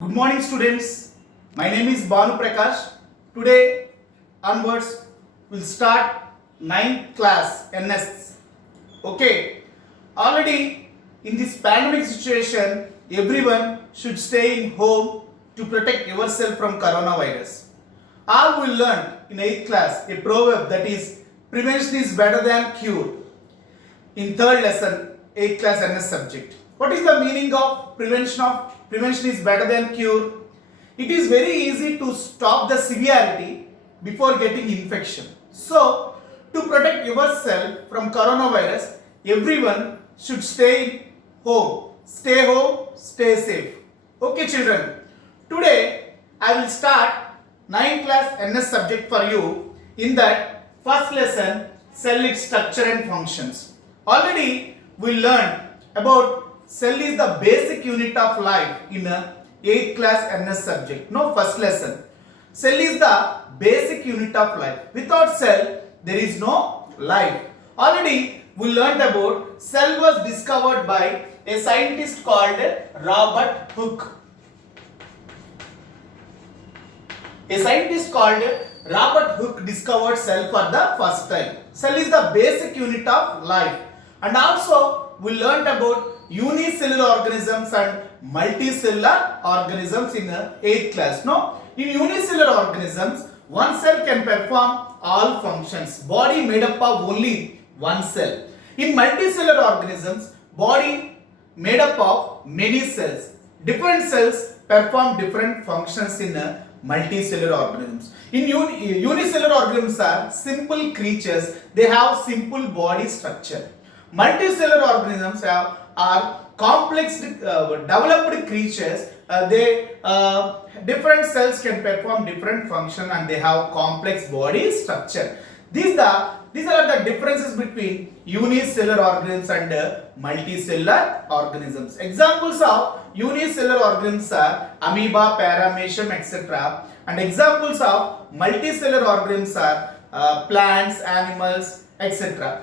Good morning students. My name is Banu Prakash. Today onwards we'll start ninth class NS. Okay. Already in this pandemic situation everyone should stay in home to protect yourself from coronavirus. All will learn in 8th class a proverb that is prevention is better than cure in third lesson 8th class NS subject. What is the meaning of prevention is better than cure? It is very easy to stop the severity before getting infection. So to protect yourself from coronavirus, everyone should stay home, stay safe. Okay children, today I will start 9th class NS subject for you. In that first lesson, cell its structure and functions. Already we learned about cell is the basic unit of life in a 8th class NS subject. No, first lesson. Cell is the basic unit of life. Without cell, there is no life. Already we learned about cell was discovered by a scientist called Robert Hooke. A scientist called Robert Hooke discovered cell for the first time. Cell is the basic unit of life. And also we learned about unicellular organisms and multicellular organisms in 8th class. No, in unicellular organisms, one cell can perform all functions. Body made up of only one cell. In multicellular organisms, body made up of many cells. Different cells perform different functions in multicellular organisms. In unicellular organisms are simple creatures. They have simple body structure. Multicellular organisms are complex developed creatures. Different cells can perform different function and they have complex body structure. These are the differences between unicellular organisms and multicellular organisms. Examples of unicellular organisms are amoeba, paramecium, etc. And examples of multicellular organisms are plants, animals, etc.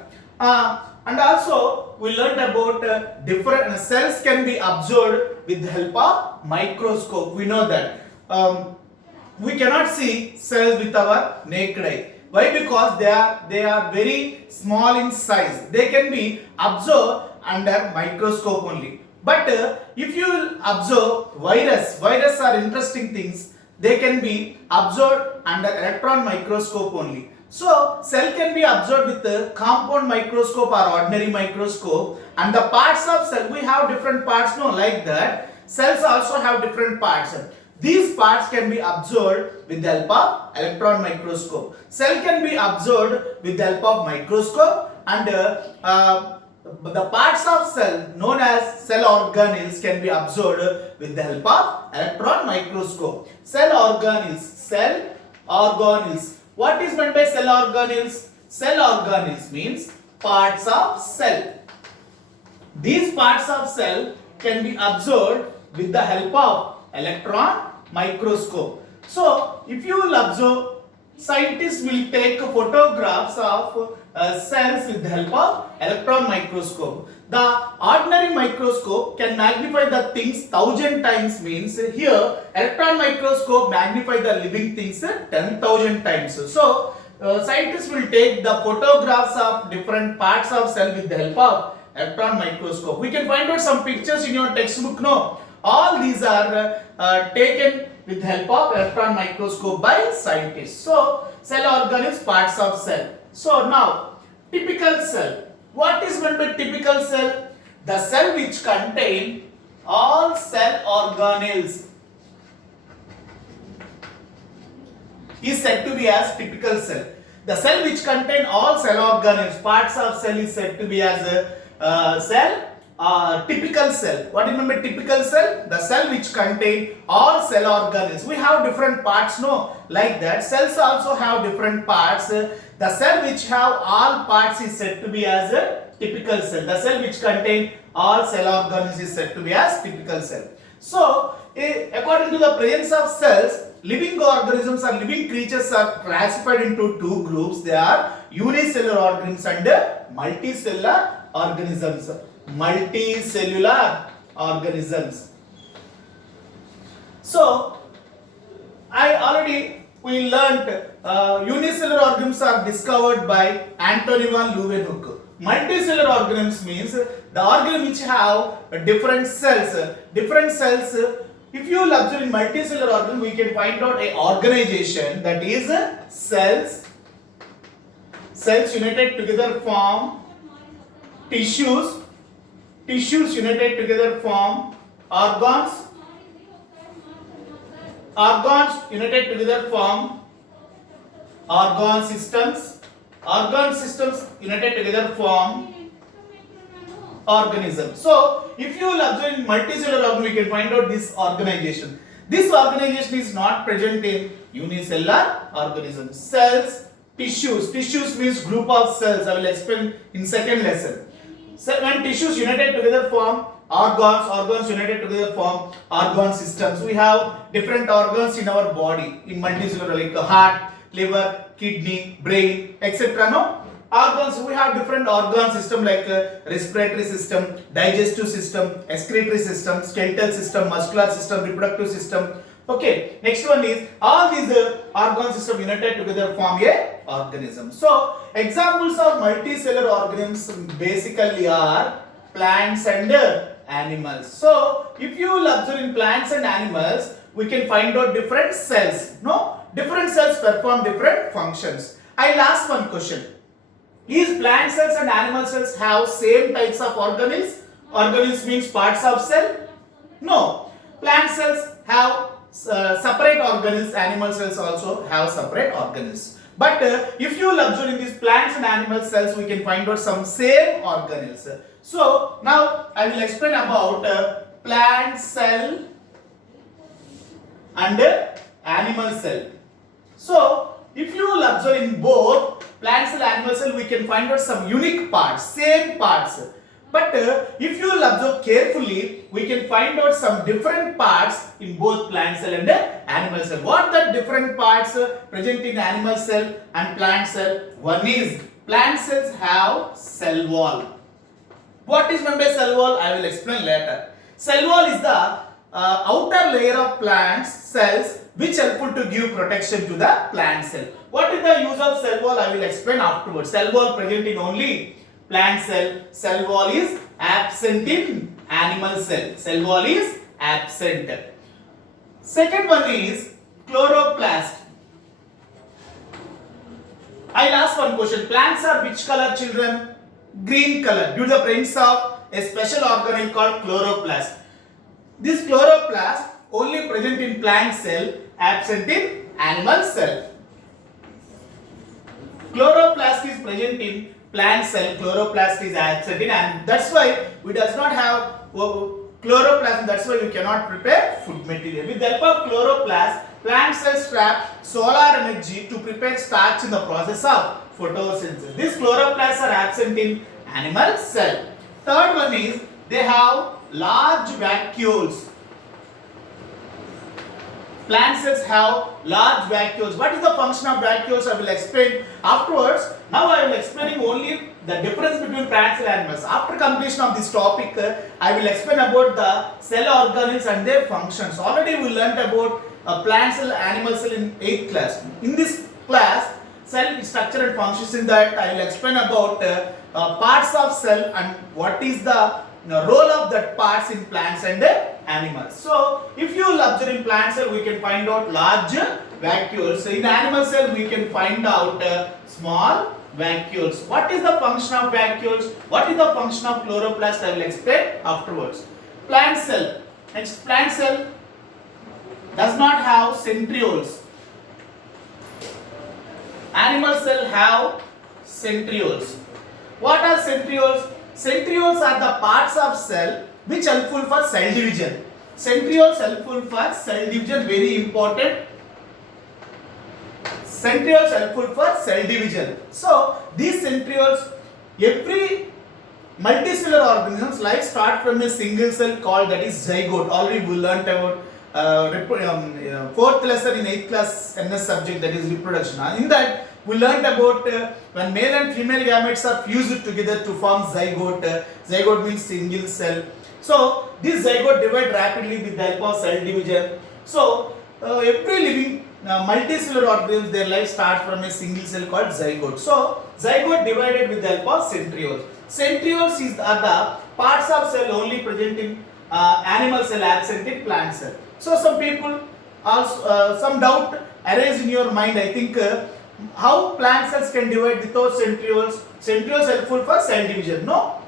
And also we learned about different cells can be observed with the help of microscope. We know that we cannot see cells with our naked eye. Why? Because they are very small in size. They can be observed under microscope only. But if you observe virus are interesting things. They can be observed under electron microscope only. So cell can be observed with the compound microscope or ordinary microscope, and the parts of cell, we have different parts, no, like that. Cells also have different parts. These parts can be observed with the help of electron microscope. Cell can be observed with the help of microscope, and the parts of cell known as cell organelles can be observed with the help of electron microscope. Cell organelles. What is meant by cell organelles? Cell organelles means parts of cell. These parts of cell can be observed with the help of electron microscope. So, if you will observe, scientists will take photographs of cells with the help of electron microscope. The ordinary microscope can magnify the things 1000 times, means here electron microscope magnify the living things 10,000 times. So scientists will take the photographs of different parts of cell with the help of electron microscope. We can find out some pictures in your textbook. No, all these are taken with the help of electron microscope by scientists. So cell organelles, parts of cell. So now typical cell. What is meant by typical cell? The cell which contain all cell organelles is said to be as typical cell. The cell which contain all cell organelles, parts of cell, is said to be as typical cell. What do you mean by typical cell? The cell which contain all cell organelles. We have different parts, no? Like that. Cells also have different parts. The cell which have all parts is said to be as a typical cell. The cell which contain all cell organelles is said to be as typical cell. So, according to the presence of cells, living organisms or living creatures are classified into two groups. They are unicellular organisms and multicellular organisms. Multicellular organisms. So we learnt unicellular organisms are discovered by Anthony van Leeuwenhoek. Multicellular organisms means the organism which have different cells. Different cells. If you will observe in multicellular organism, we can find out a organization that is cells. Cells united together form tissues. Tissues united together form organs. Organs united together form organ systems. Organ systems united together form organism. So, if you will observe in multicellular organism, we can find out this organization. This organization is not present in unicellular organisms. Cells, tissues. Tissues means group of cells. I will explain in second lesson. So, when tissues united together form organs, organs united together form organ systems. We have different organs in our body in multicellular, like heart, liver, kidney, brain, etc. No? Organs, we have different organ system like respiratory system, digestive system, excretory system, skeletal system, muscular system, reproductive system. Okay, next one is all these organ system united together form a organism. So, examples of multicellular organisms basically are plants and animals. So, if you will observe in plants and animals, we can find out different cells. No, different cells perform different functions. I'll ask one question. Is plant cells and animal cells have same types of organelles? Organelles means parts of cell? No. Plant cells have separate organelles, animal cells also have separate organelles. But if you will observe in these plants and animal cells, we can find out some same organelles. So, now I will explain about plant cell and animal cell. So, if you will observe in both plant cell and animal cell, we can find out some unique parts, same parts. But if you will observe carefully, we can find out some different parts in both plant cell and animal cell. What are the different parts present in animal cell and plant cell? One is plant cells have cell wall. What is meant by cell wall? I will explain later. Cell wall is the outer layer of plant cells which helpful to give protection to the plant cell. What is the use of cell wall? I will explain afterwards. Cell wall present in only plant cell. Cell wall is absent in animal cell. Cell wall is absent. Second one is chloroplast. I'll ask one question. Plants are which color, children? Green color due to the presence of a special organelle called chloroplast. This chloroplast only present in plant cell, absent in animal cell. Chloroplast is present in plant cell, chloroplast is absent in, and that's why we does not have chloroplast. That's why we cannot prepare food material. With the help of chloroplast, plant cells trap solar energy to prepare starch in the process of photosynthesis. These chloroplasts are absent in animal cell. Third one is they have large vacuoles. Plant cells have large vacuoles. What is the function of vacuoles? I will explain afterwards. Now I will explaining only the difference between plants and animals. After completion of this topic, I will explain about the cell organelles and their functions. Already we learnt about plant cell, animal cell in 8th class. In this class, cell structure and functions, in that I will explain about parts of cell and what is the role of that parts in plants and animals. So, if you will observe in plant cell, we can find out large vacuoles. So, in animal cell, we can find out small vacuoles. What is the function of vacuoles? What is the function of chloroplast? I will explain afterwards. Plant cell. Next, plant cell does not have centrioles. Animal cell have centrioles. What are centrioles? Centrioles are the parts of cell which helpful for cell division. Centrioles helpful for cell division, very important. Centrioles helpful for cell division. So, these centrioles, every multicellular organisms life start from a single cell called that is zygote. Already we learnt about 4th lesson in 8th class NS subject, that is reproduction. In that we learnt about when male and female gametes are fused together to form zygote. Zygote means single cell. So this zygote divide rapidly with the help of cell division. So every living multicellular organism, their life starts from a single cell called zygote. So zygote divided with the help of centrioles. Centrioles are the parts of cell only present in animal cell, absent in plant cell. So some people also some doubt arise in your mind. I think how plant cells can divide without centrioles? Centrioles helpful for cell division. No,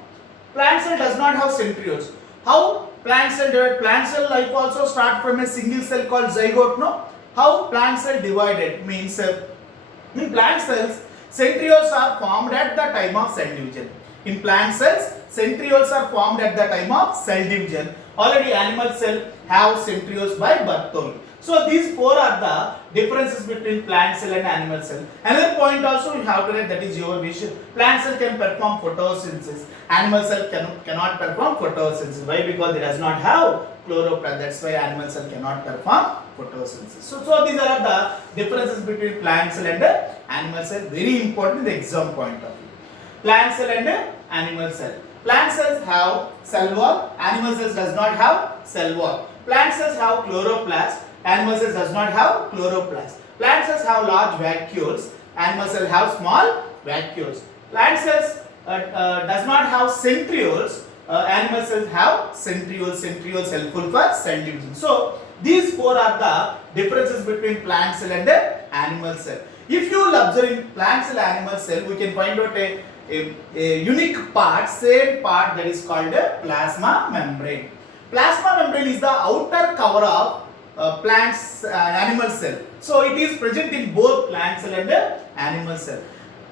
plant cell does not have centrioles. How plant cell divide? Plant cell life also start from a single cell called zygote. No, how plant cell divided means in plant cells centrioles are formed at the time of cell division. In plant cells centrioles are formed at the time of cell division. Already animal cell have centrioles by birth only. So these four are the differences between plant cell and animal cell. Another point also you have to write, that is your vision. Plant cell can perform photosynthesis. Animal cell cannot perform photosynthesis. Why? Because it does not have chloroplast. That's why animal cell cannot perform photosynthesis. So these are the differences between plant cell and animal cell. Very important in the exam point of view. Plant cell and animal cell. Plant cells have cell wall. Animal cells does not have cell wall. Plant cells have chloroplast. Animal cells does not have chloroplast. Plant cells have large vacuoles. Animal cells have small vacuoles. Plant cells does not have centrioles. Animal cells have centrioles. Centrioles helpful for cell division. So these four are the differences between plant cell and animal cell. If you will observe in plant cell, animal cell, we can find out a unique part, same part, that is called a plasma membrane. Plasma membrane is the outer cover of plant's animal cell. So it is present in both plant cell and animal cell.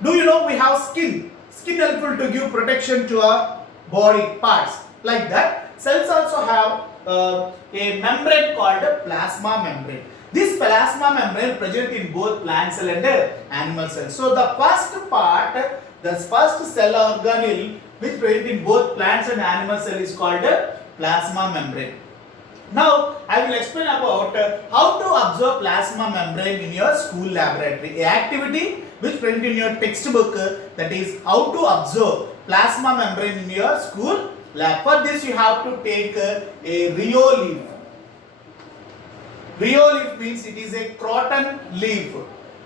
Do you know we have skin? Skin helpful to give protection to our body parts. Like that, cells also have a membrane called a plasma membrane. This plasma membrane present in both plant cell and animal cell. So the first part, the first cell organelle which present in both plants and animal cell is called a plasma membrane. Now I will explain about how to observe plasma membrane in your school laboratory. A activity which present in your textbook, that is how to observe plasma membrane in your school lab. For this you have to take a rheolith. Rheolith means it is a croton leaf.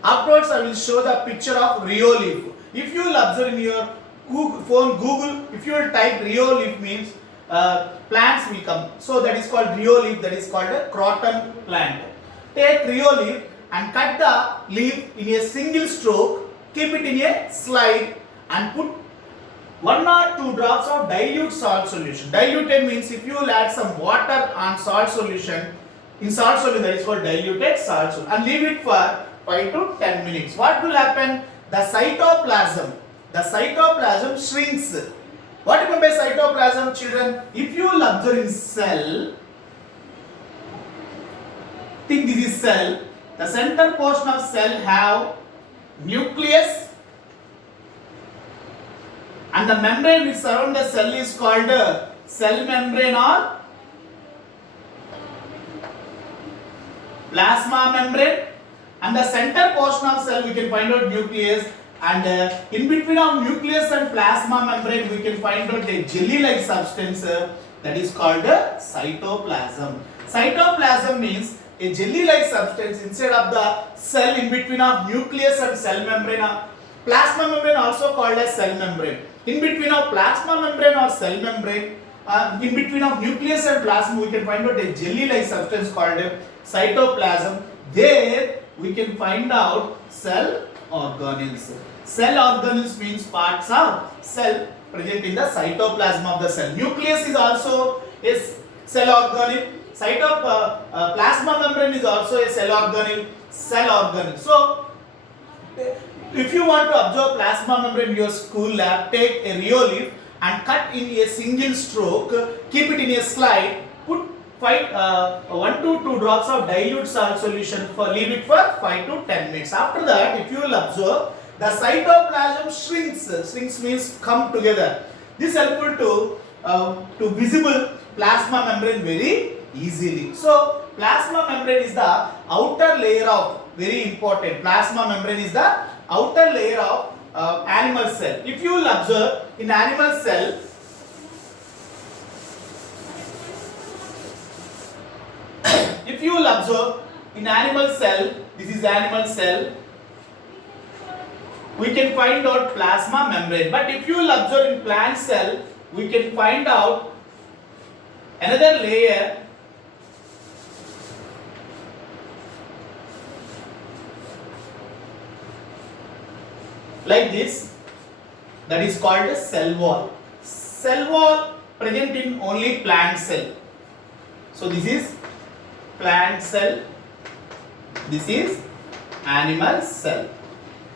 Afterwards I will show the picture of rheolith. If you will observe in your Google, if you will type rheolith means plants will come. So that is called rheolith, that is called a croton plant. Take rheolith and cut the leaf in a single stroke, keep it in a slide and put 1 or 2 drops of dilute salt solution. Diluted means if you will add some water on salt solution, in salt solution, that is called diluted salt solution, and leave it for 5 to 10 minutes. What will happen? The cytoplasm shrinks. What do you mean by cytoplasm, children? If you will observe in cell, think this is cell. The center portion of cell have nucleus, and the membrane which surround the cell is called cell membrane or plasma membrane, and the center portion of cell we can find out nucleus, and in between of nucleus and plasma membrane we can find out a jelly-like substance that is called cytoplasm. Cytoplasm means a jelly-like substance inside of the cell in between of nucleus and cell membrane. Plasma membrane also called as cell membrane. In between of plasma membrane or cell membrane, in between of nucleus and plasma we can find out a jelly-like substance called cytoplasm. There we can find out cell organelles. Cell organelles means parts of cell present in the cytoplasm of the cell. Nucleus is also a cell organelle. Plasma membrane is also a cell organelle. So if you want to observe plasma membrane in your school lab, take a rheolith and cut in a single stroke, keep it in a slide, put 1 to 2 drops of dilute salt solution, leave it for 5 to 10 minutes. After that, if you will observe, the cytoplasm shrinks. Shrinks means come together. This helpful to visible plasma membrane very easily. So plasma membrane is the outer layer of, very important, plasma membrane is the outer layer of animal cell. If you will observe in animal cell, if if you will observe in animal cell, this is animal cell, we can find out plasma membrane. But if you will observe in plant cell, we can find out another layer like this, that is called a cell wall. Cell wall present in only plant cell. So this is plant cell, this is animal cell.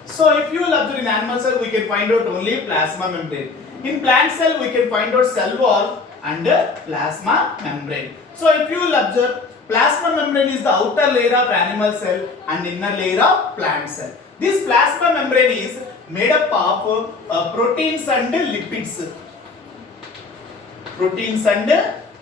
So if you will observe in animal cell, we can find out only plasma membrane. In plant cell, we can find out cell wall and plasma membrane. So if you will observe, plasma membrane is the outer layer of animal cell and inner layer of plant cell. This plasma membrane is made up of proteins and lipids. Proteins and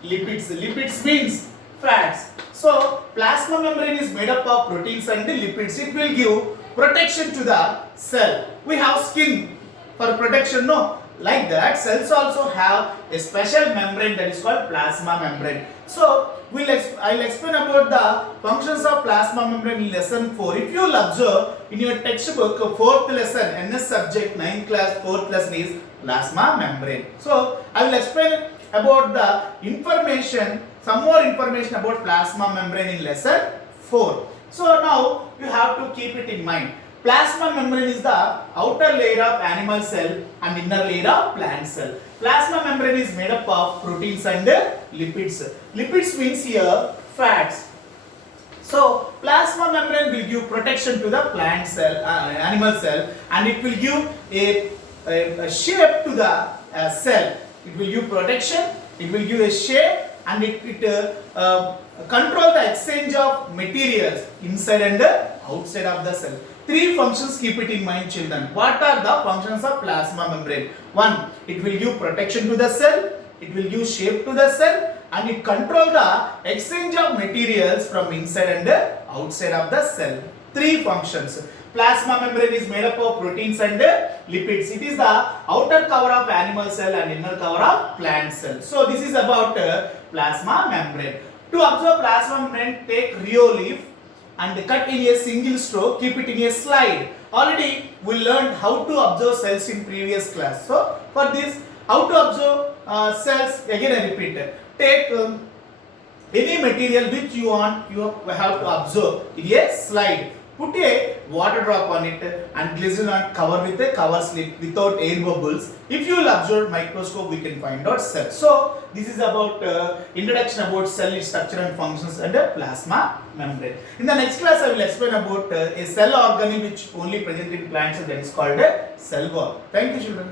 lipids. Lipids means fats. So plasma membrane is made up of proteins and lipids. It will give protection to the cell. We have skin for protection, no? Like that, cells also have a special membrane that is called plasma membrane. So I'll explain about the functions of plasma membrane in lesson 4. If you will observe in your textbook, 4th lesson, NS subject, 9th class, 4th lesson is plasma membrane. So I will explain about the information, some more information about plasma membrane in lesson 4. So now you have to keep it in mind. Plasma membrane is the outer layer of animal cell and inner layer of plant cell. Plasma membrane is made up of proteins and lipids. Lipids means here fats. So plasma membrane will give protection to the plant cell, animal cell, and it will give a shape to the cell. It will give protection, it will give a shape, and it control the exchange of materials inside and outside of the cell. 3 functions, keep it in mind, children. What are the functions of plasma membrane? 1. It will give protection to the cell, it will give shape to the cell, and it control the exchange of materials from inside and outside of the cell. 3 functions. Plasma membrane is made up of proteins and lipids. It is the outer cover of animal cell and inner cover of plant cell. So this is about plasma membrane. To observe plasma membrane, take Rio leaf and cut in a single stroke, keep it in a slide. Already we learned how to observe cells in previous class. So for this, how to observe cells, again I repeat, take any material which you want, you have to observe in a slide. Put a water drop on it and glisten on cover with a cover slip without air bubbles. If you will observe microscope, we can find out cells. So this is about introduction about cell structure and functions and plasma membrane. In the next class, I will explain about a cell organ which only present in plants, that is called a cell wall. Thank you, children.